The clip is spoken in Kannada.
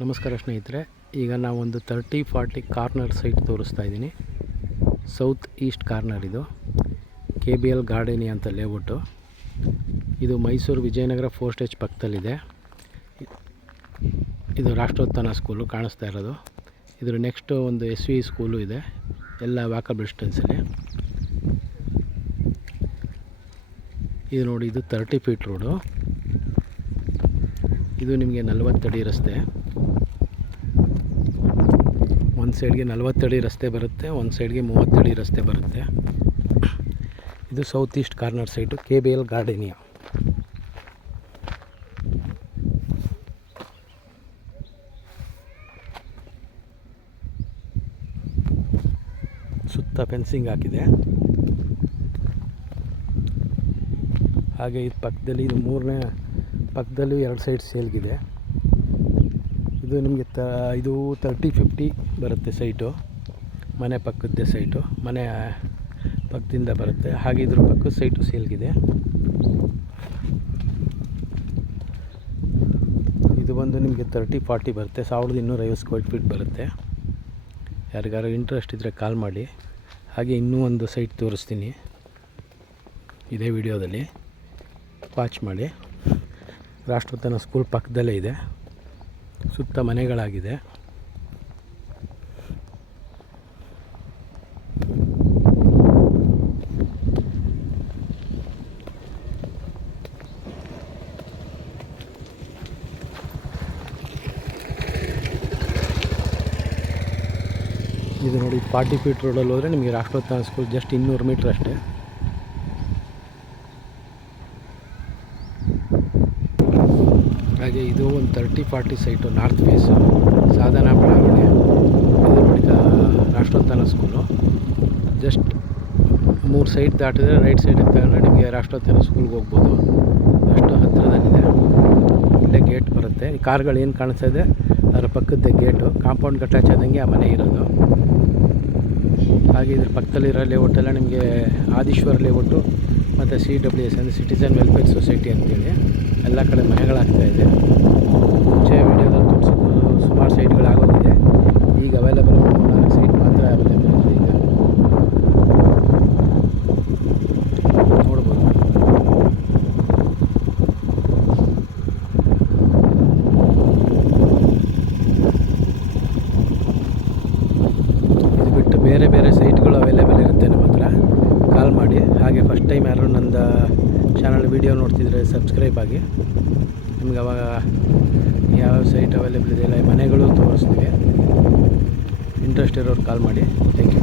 ನಮಸ್ಕಾರ ಸ್ನೇಹಿತರೆ, ಈಗ ನಾವೊಂದು 30-40 ಕಾರ್ನರ್ ಸೈಟ್ ತೋರಿಸ್ತಾ ಇದ್ದೀನಿ. ಸೌತ್ ಈಸ್ಟ್ ಕಾರ್ನರ್ ಇದು KBL ಗಾರ್ಡನಿ ಅಂತ ಲೇಔಟು. ಇದು ಮೈಸೂರು ವಿಜಯನಗರ 4 ಸ್ಟೇಜ್ ಪಕ್ಕದಲ್ಲಿದೆ. ಇದು ರಾಷ್ಟ್ರೋತ್ಥಾನ ಸ್ಕೂಲು ಕಾಣಿಸ್ತಾ ಇರೋದು. ಇದ್ರ ನೆಕ್ಸ್ಟು ಒಂದು SV ಸ್ಕೂಲು ಇದೆ, ಎಲ್ಲ ವಾಕಬಲ್ ಡಿಸ್ಟೆನ್ಸಲ್ಲಿ. ಇದು ನೋಡಿ, ಇದು 30 ಫೀಟ್ ರೋಡು. ಇದು ನಿಮಗೆ 40 ಅಡಿ ರಸ್ತೆ. ಒಂದು ಸೈಡ್ಗೆ 40 ಅಡಿ ರಸ್ತೆ ಬರುತ್ತೆ, ಒಂದು ಸೈಡ್ಗೆ 30 ಅಡಿ ರಸ್ತೆ ಬರುತ್ತೆ. ಇದು south East corner site KBL ಗಾರ್ಡನಿಯ. ಸುತ್ತ ಫೆನ್ಸಿಂಗ್ ಹಾಕಿದೆ. ಹಾಗೆ ಇದು ಪಕ್ಕದಲ್ಲಿ, ಇದು ಮೂರನೇ ಪಕ್ಕದಲ್ಲೂ 2 ಸೈಡ್ ಸೇಲ್ಗಿದೆ. ಇದು ನಿಮಗೆ ಇದು 30-50 ಬರುತ್ತೆ ಸೈಟು. ಮನೆ ಪಕ್ಕದ್ದೇ ಸೈಟು, ಮನೆ ಪಕ್ಕದಿಂದ ಬರುತ್ತೆ. ಹಾಗೆ ಇದ್ರ ಪಕ್ಕದ ಸೈಟು ಸೇಲ್ಗಿದೆ. ಇದು ಬಂದು ನಿಮಗೆ 30-40 ಬರುತ್ತೆ, 1250 ಸ್ಕ್ವೇರ್ ಫೀಟ್ ಬರುತ್ತೆ. ಯಾರಿಗಾರು ಇಂಟ್ರೆಸ್ಟ್ ಇದ್ದರೆ ಕಾಲ್ ಮಾಡಿ. ಹಾಗೆ ಇನ್ನೂ ಒಂದು ಸೈಟ್ ತೋರಿಸ್ತೀನಿ ಇದೇ ವಿಡಿಯೋದಲ್ಲಿ, ವಾಚ್ ಮಾಡಿ. ರಾಷ್ಟ್ರೋತ್ಥಾನ ಸ್ಕೂಲ್ ಪಕ್ಕದಲ್ಲೇ ಇದೆ, ಸುತ್ತ ಮನೆಗಳಾಗಿದೆ. ಇದು ನೋಡಿ, 40 ಫೀಟ್ ರೋಡಲ್ಲಿ ಹೋದರೆ ನಿಮಗೆ ರಾಷ್ಟ್ರೋತ್ಥಾನ ಸ್ಕೂಲ್ ಜಸ್ಟ್ 200 ಮೀಟ್ರ್ ಅಷ್ಟೇ. ಹಾಗೆ ಇದು ಒಂದು 30-40 ಸೈಟು ನಾರ್ತ್ ಫೇಸು, ಸಾಧನಾ ಬಡಾವಣೆ. ಇದು ನೋಡಿ Rashtrotthana school. Just 3 site ದಾಟಿದ್ರೆ right ಸೈಡಿಗೆ ತಗೊಂಡ್ರೆ ನಿಮಗೆ ರಾಷ್ಟ್ರೋತ್ಥಾನ ಸ್ಕೂಲ್ಗೆ ಹೋಗ್ಬೋದು. ಅಷ್ಟು ಹತ್ತಿರದಲ್ಲಿದೆ. ಇಲ್ಲೇ ಗೇಟ್ ಬರುತ್ತೆ. ಈ ಕಾರ್ಗಳು ಏನು ಕಾಣಿಸ್ತಾ ಇದೆ ಅದರ ಪಕ್ಕದ ಗೇಟು. ಕಾಂಪೌಂಡ್ಗೆ ಅಟ್ಯಾಚ್ ಆದಂಗೆ ಆ ಮನೆ ಇರೋದು. ಹಾಗೆ ಇದ್ರ ಪಕ್ಕದಲ್ಲಿರೋ ಲೇಔಟೆಲ್ಲ ನಿಮಗೆ ಆದೀಶ್ವರ ಲೇಔಟು ಮತ್ತು CWS ಅಂದರೆ ಸಿಟಿಸನ್ ವೆಲ್ಫೇರ್ ಸೊಸೈಟಿ ಅಂತೇಳಿ ಎಲ್ಲ ಕಡೆ ಮನೆಗಳಾಗ್ತಾಯಿದೆ. ಮುಂಚೆ ವಿಡಿಯೋದಲ್ಲಿ ತೋರಿಸಿದ್ದು ಸುಮಾರು ಸೈಟ್ಗಳಾಗೋಗಿದೆ. ಈಗ ಅವೈಲೇಬಲ್ 4 ಸೈಟ್ ಮಾತ್ರ ಅವೈಲೇಬಲ್ ಇದೆ. ಈಗ ನೋಡ್ಬೋದು. ಇದು ಬಿಟ್ಟು ಬೇರೆ ಬೇರೆ ಸೈಟ್ಗಳು ಅವೈಲೇಬಲ್ ಇರುತ್ತೆ ನಮ್ಮ ಹತ್ರ. ಕಾಲ್ ಮಾಡಿ. ಹಾಗೆ ಫಸ್ಟ್ ಟೈಮ್ ಯಾರು ನಂದು ಚಾನಲ್ ವೀಡಿಯೋ ನೋಡ್ತಿದ್ರೆ ಸಬ್ಸ್ಕ್ರೈಬ್ ಆಗಿ. ನಿಮ್ಗೆ ಅವಾಗ ಯಾವ ಸೈಟ್ ಅವೈಲೇಬಲ್ ಇದೆ, ಇಲ್ಲ ಮನೆಗಳು ತೋರಿಸ್ತೀವಿ. ಇಂಟ್ರೆಸ್ಟ್ ಇರೋರು ಕಾಲ್ ಮಾಡಿ. Thank you.